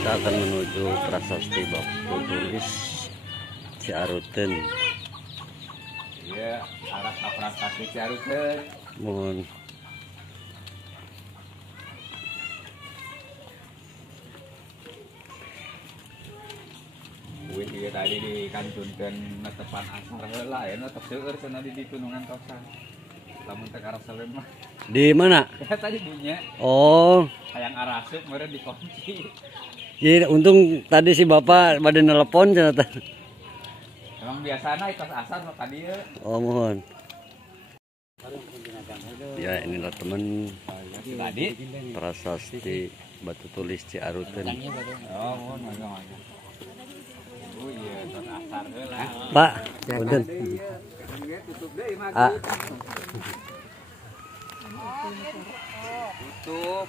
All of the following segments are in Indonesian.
Kita akan menuju Prasasti Batu Tulis Ciaruten. Iya, arah ke Prasasti Ciaruten. Mohon. Wih, iya tadi dikantunkeun netepan asar heula ya netep seueur cenah di Tunungan Tosan. Lamun teh arah saleun mah. Di mana? Ya tadi bunyi. Oh, Hayang arasup meureun dikunci. jadi untung tadi si bapak pada nelpon ternyata. Emang biasana itu asar mah tadi ya. Oh, mohon. Ya, inilah teman Tadi. Prasasti Batu Tulis Ciaruten. Oh, mohon mangga. Oh iya, tos asar heula. Pak, punten. Ah, Tutup.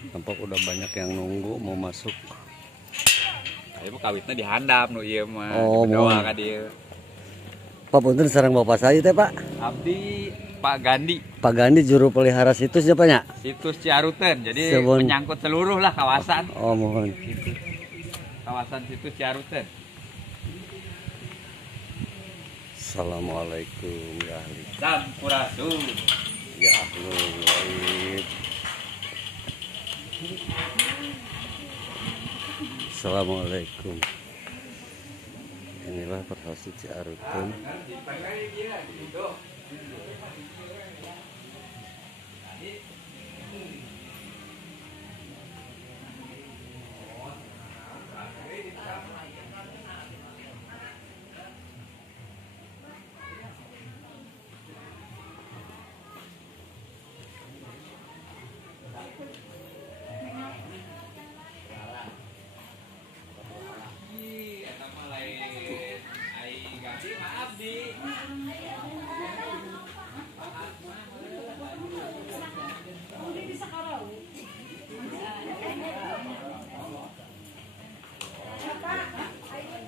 nampak udah banyak yang nunggu mau masuk. Ayo kawitna dihandap nu ieu mah. Oh, Doa mohon. ka dieu. Pak punten sareng bapak saya teh, Pak. Abdi Pak Gandi, Pak Gandi juru pelihara situs siapa nya? situs Ciaruten. Jadi Sebon. menyangkut seluruh lah kawasan. Oh, mohon. Kawasan situs Ciaruten. Assalamualaikum ya ahli. Sampurasun. Ya ahlul gaib. Assalamualaikum. Inilah Prasasti Ciaruten.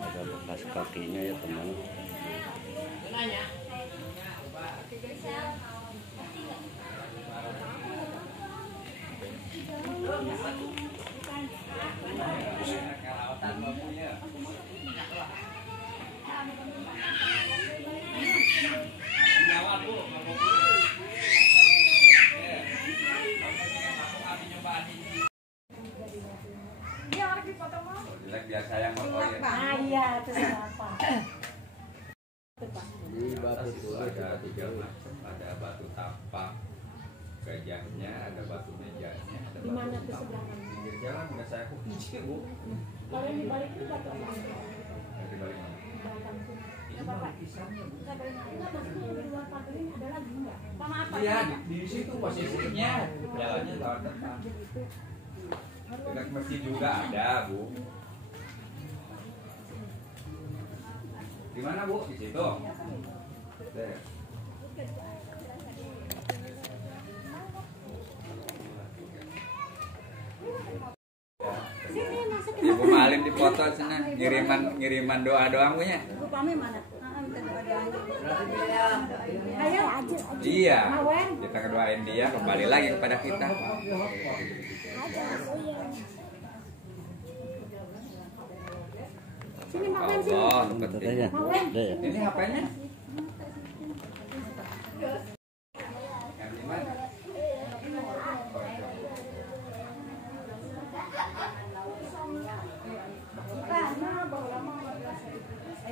Ada bekas kakinya ya teman. Biasa yang motor ya. Ah iya, terus apa? Di batu itu ada 3 macam, ada batu tapak gajahnya, ada batu mejanya, ada Di mana batu tuh sebelah mana? pinggir jalan nggak saya kunci bu. Kalau yang dibalik itu batu apa? Dari balik mana? Belakang tuh. Itu Nggak apa-apa. balik pisangnya bu. Nggak boleh. Nggak, maksudnya yang di luar pagar ini ada lagi nggak? Sama apa? Iya di situ posisinya jalannya lewat depan. Dekat masjid juga ada bu. Di mana bu? Di situ. Deh. Sini masuk ke Ibu Malim dipoto sana ngiriman doa punya. Ibu Pami mana? Minta doa. Ayo, Ajil. Iya. Mawen. Kita kedoain dia kembali lagi kepada kita. Sini makan sini. Allah Katanya. penting. Ada ya? Ini HP-nya? Yang di mana?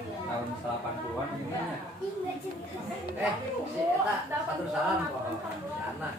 Tahun 80-an ini ya. Si eta satu salam kok. Anak.